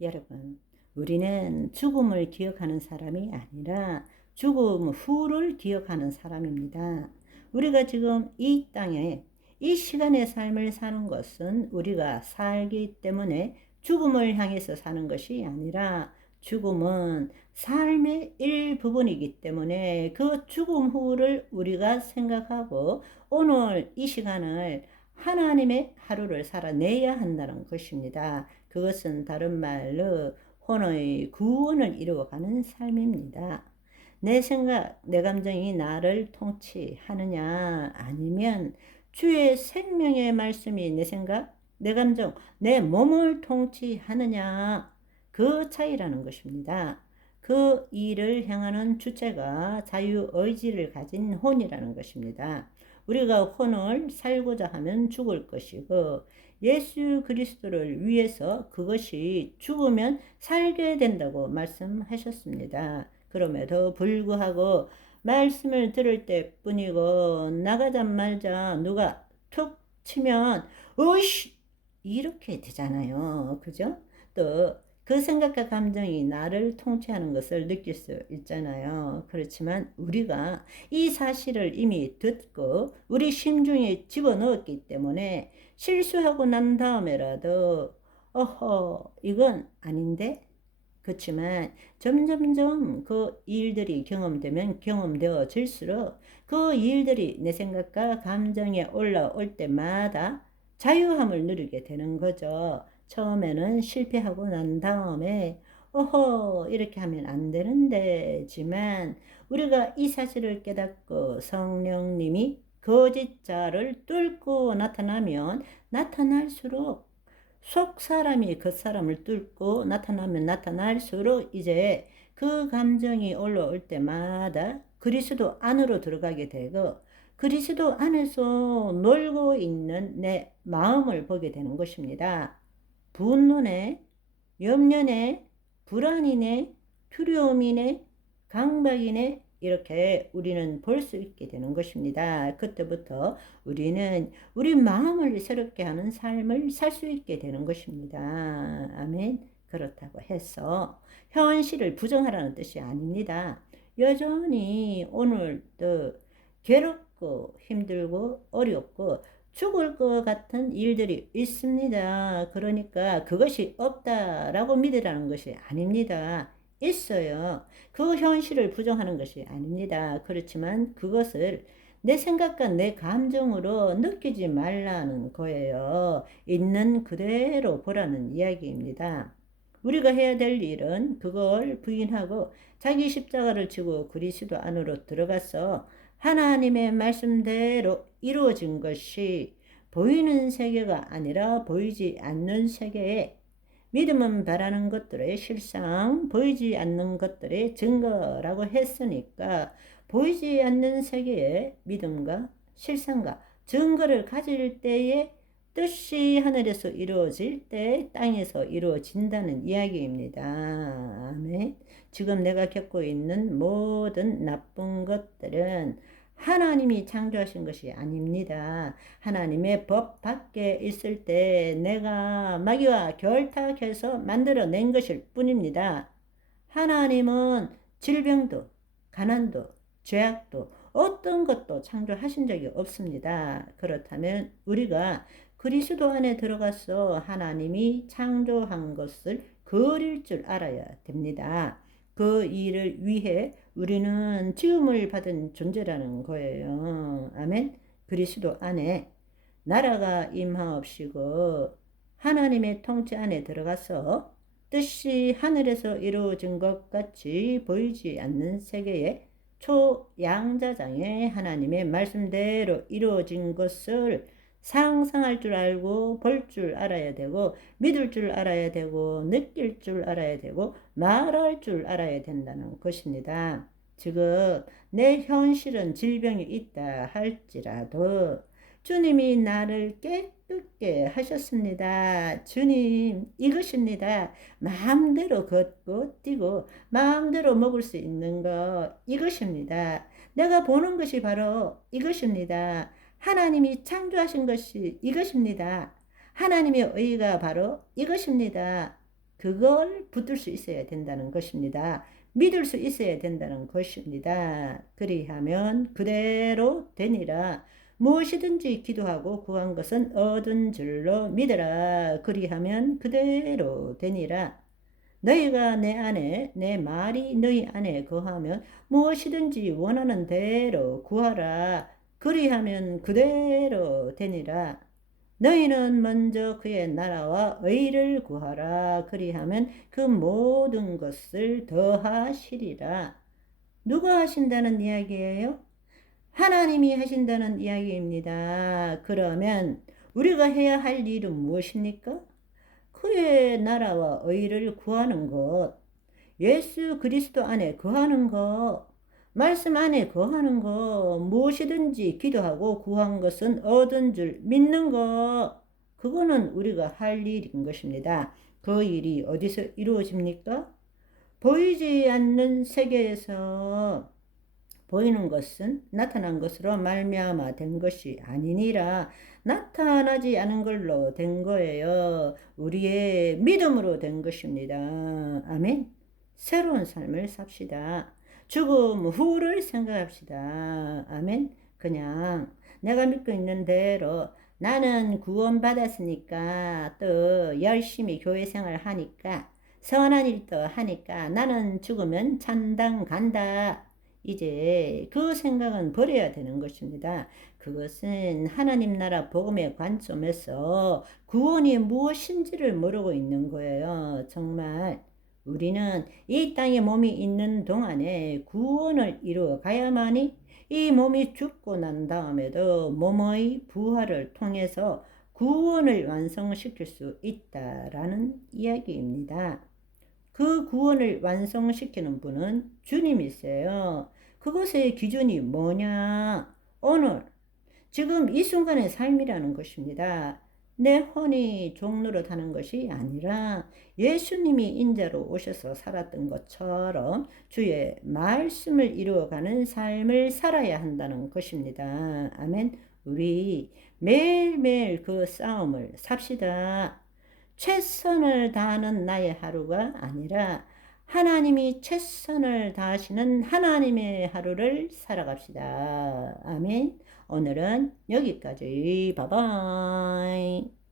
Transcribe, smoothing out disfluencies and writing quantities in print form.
여러분, 우리는 죽음을 기억하는 사람이 아니라 죽음 후를 기억하는 사람입니다. 우리가 지금 이 땅에 이 시간의 삶을 사는 것은 우리가 살기 때문에 죽음을 향해서 사는 것이 아니라 죽음은 삶의 일부분이기 때문에 그 죽음 후를 우리가 생각하고 오늘 이 시간을 하나님의 하루를 살아내야 한다는 것입니다. 그것은 다른 말로 혼의 구원을 이루어가는 삶입니다. 내 생각, 내 감정이 나를 통치하느냐 아니면 주의 생명의 말씀이 내 생각, 내 감정, 내 몸을 통치하느냐 그 차이라는 것입니다. 그 일을 향하는 주체가 자유의지를 가진 혼이라는 것입니다. 우리가 혼을 살고자 하면 죽을 것이고 예수 그리스도를 위해서 그것이 죽으면 살게 된다고 말씀하셨습니다. 그럼에도 불구하고 말씀을 들을 때뿐이고 나가자마자 누가 툭 치면 으이씨 이렇게 되잖아요. 그죠? 또 그 생각과 감정이 나를 통치하는 것을 느낄 수 있잖아요. 그렇지만 우리가 이 사실을 이미 듣고 우리 심중에 집어넣었기 때문에 실수하고 난 다음에라도 이건 아닌데? 그렇지만 점점점 그 일들이 경험되면 경험되어질수록 그 일들이 내 생각과 감정에 올라올 때마다 자유함을 누리게 되는 거죠. 처음에는 실패하고 난 다음에 이렇게 하면 안 되는데지만 우리가 이 사실을 깨닫고 성령님이 거짓자를 뚫고 나타나면 나타날수록 속 사람이 그 사람을 뚫고 나타나면 나타날수록 이제 그 감정이 올라올 때마다 그리스도 안으로 들어가게 되고 그리스도 안에서 놀고 있는 내 마음을 보게 되는 것입니다. 분노네, 염려네, 불안이네, 두려움이네, 강박이네 이렇게 우리는 볼 수 있게 되는 것입니다. 그때부터 우리는 우리 마음을 새롭게 하는 삶을 살 수 있게 되는 것입니다. 아멘. 그렇다고 해서 현실을 부정하라는 뜻이 아닙니다. 여전히 오늘도 괴롭고 힘들고 어렵고 죽을 것 같은 일들이 있습니다. 그러니까 그것이 없다라고 믿으라는 것이 아닙니다. 있어요. 그 현실을 부정하는 것이 아닙니다. 그렇지만 그것을 내 생각과 내 감정으로 느끼지 말라는 거예요. 있는 그대로 보라는 이야기입니다. 우리가 해야 될 일은 그걸 부인하고 자기 십자가를 지고 그리스도 안으로 들어가서 하나님의 말씀대로 이루어진 것이 보이는 세계가 아니라 보이지 않는 세계에 믿음은 바라는 것들의 실상, 보이지 않는 것들의 증거라고 했으니까 보이지 않는 세계에 믿음과 실상과 증거를 가질 때에 뜻이 하늘에서 이루어질 때 땅에서 이루어진다는 이야기입니다. 아멘. 지금 내가 겪고 있는 모든 나쁜 것들은 하나님이 창조하신 것이 아닙니다. 하나님의 법 밖에 있을 때 내가 마귀와 결탁해서 만들어낸 것일 뿐입니다. 하나님은 질병도, 가난도, 죄악도 어떤 것도 창조하신 적이 없습니다. 그렇다면 우리가 그리스도 안에 들어가서 하나님이 창조한 것을 그릴 줄 알아야 됩니다. 그 일을 위해 우리는 지음을 받은 존재라는 거예요. 아멘. 그리스도 안에 나라가 임하옵시고 하나님의 통치 안에 들어가서 뜻이 하늘에서 이루어진 것 같이 보이지 않는 세계에 초양자장에 하나님의 말씀대로 이루어진 것을 상상할 줄 알고 볼 줄 알아야 되고 믿을 줄 알아야 되고 느낄 줄 알아야 되고 말할 줄 알아야 된다는 것입니다. 지금 내 현실은 질병이 있다 할지라도 주님이 나를 깨끗게 하셨습니다. 주님 이것입니다. 마음대로 걷고 뛰고 마음대로 먹을 수 있는 것 이것입니다. 내가 보는 것이 바로 이것입니다. 하나님이 창조하신 것이 이것입니다. 하나님의 의가 바로 이것입니다. 그걸 붙들 수 있어야 된다는 것입니다. 믿을 수 있어야 된다는 것입니다. 그리하면 그대로 되니라. 무엇이든지 기도하고 구한 것은 얻은 줄로 믿으라. 그리하면 그대로 되니라. 너희가 내 안에, 내 말이 너희 안에 거하면 무엇이든지 원하는 대로 구하라. 그리하면 그대로 되니라. 너희는 먼저 그의 나라와 의를 구하라. 그리하면 그 모든 것을 더하시리라. 누가 하신다는 이야기예요? 하나님이 하신다는 이야기입니다. 그러면 우리가 해야 할 일은 무엇입니까? 그의 나라와 의를 구하는 것, 예수 그리스도 안에 거하는 것, 말씀 안에 거하는 것, 무엇이든지 기도하고 구한 것은 얻은 줄 믿는 것, 그거는 우리가 할 일인 것입니다. 그 일이 어디서 이루어집니까? 보이지 않는 세계에서 보이는 것은 나타난 것으로 말미암아 된 것이 아니니라. 나타나지 않은 걸로 된 거예요. 우리의 믿음으로 된 것입니다. 아멘. 새로운 삶을 삽시다. 죽음 후를 생각합시다. 아멘. 그냥 내가 믿고 있는 대로 나는 구원받았으니까 또 열심히 교회 생활 하니까 선한 일도 하니까 나는 죽으면 천당 간다. 이제 그 생각은 버려야 되는 것입니다. 그것은 하나님 나라 복음의 관점에서 구원이 무엇인지를 모르고 있는 거예요. 정말 우리는 이 땅에 몸이 있는 동안에 구원을 이루어 가야만이 이 몸이 죽고 난 다음에도 몸의 부활을 통해서 구원을 완성시킬 수 있다라는 이야기입니다. 그 구원을 완성시키는 분은 주님이세요. 그것의 기준이 뭐냐? 오늘, 지금 이 순간의 삶이라는 것입니다. 내 혼이 종노릇하는 것이 아니라 예수님이 인자로 오셔서 살았던 것처럼 주의 말씀을 이루어가는 삶을 살아야 한다는 것입니다. 아멘. 우리 매일매일 그 싸움을 삽시다. 최선을 다하는 나의 하루가 아니라 하나님이 최선을 다하시는 하나님의 하루를 살아갑시다. 아멘. 오늘은 여기까지. 바이바이.